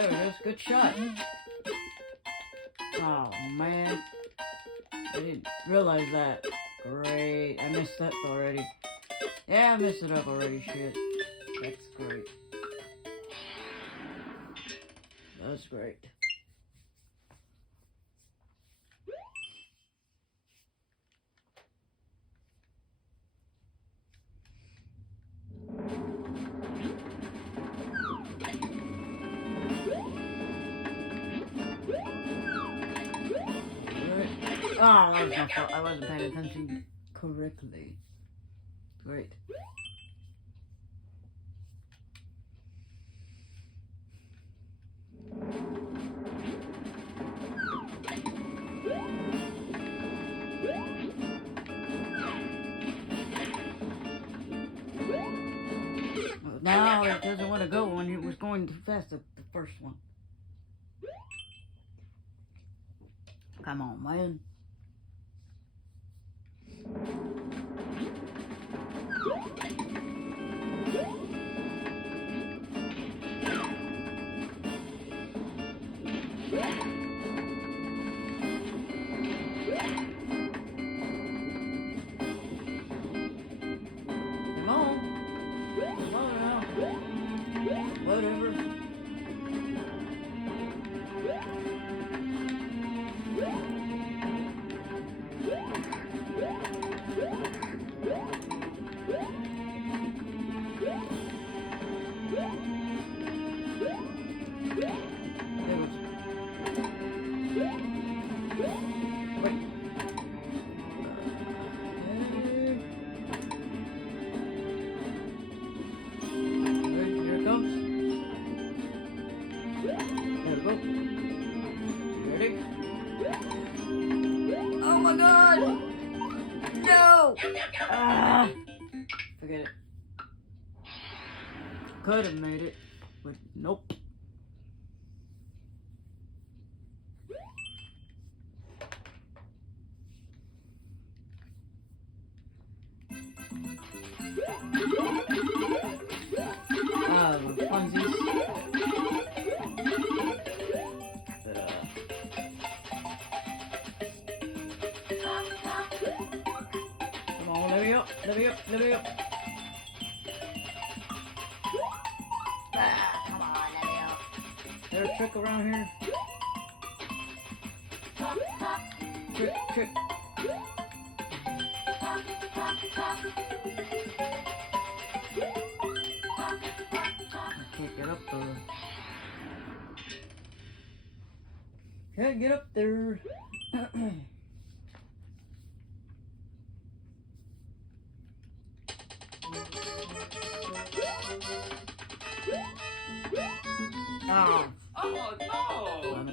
There it is. Good shot. Oh, man. I didn't realize that. Great. I messed up already. Yeah, I messed it up already. Shit. That's great. That's great. Oh, that was my fault. I wasn't paying attention correctly. Great. Now it doesn't want to go when it was going too fast at the first one. Come on, man. Come on. Come on now. Whatever. Oh my god! No! Forget it. Could have made it, but nope. Funsies. Come on, let me up, let me up, let me up. Come on, let me up. Is there a trick around here? Trick, trick. I can't get up there. Can't get up there. Oh. Oh no! Oh no! Oh no!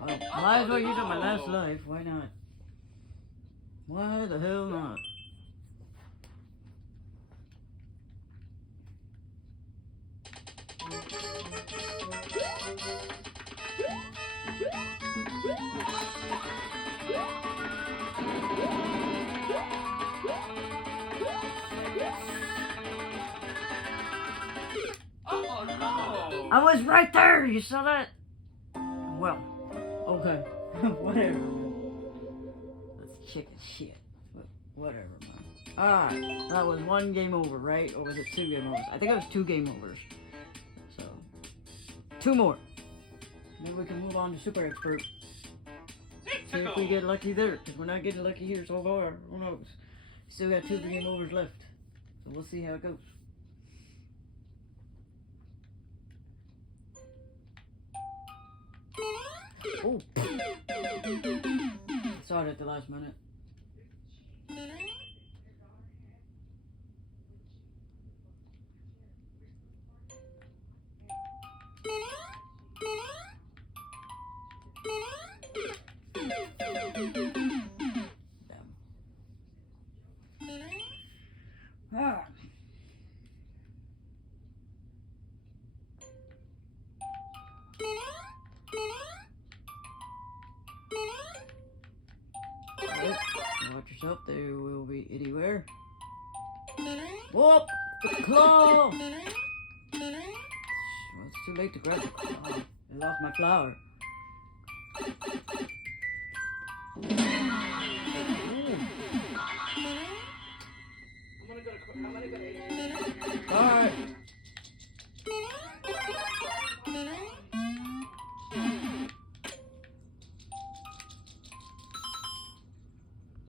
Well, might as well use up my last life. Why not? Why the hell not? Oh no! I was right there. You saw that? Well, okay, whatever. That's chicken shit. Whatever, man. Alright, that was one game over, right? Or was it 2 game overs? I think it was 2 game overs. So, 2 more. Maybe we can move on to Super Expert. See if we get lucky there, because we're not getting lucky here so far. Who knows? Still got 2 game overs left. So we'll see how it goes. Oh. Saw it at the last minute. Ah. Oh, watch yourself, there will be anywhere. Whoop! The claw! Well, it's too late to grab the claw. I lost my flower. I'm gonna go to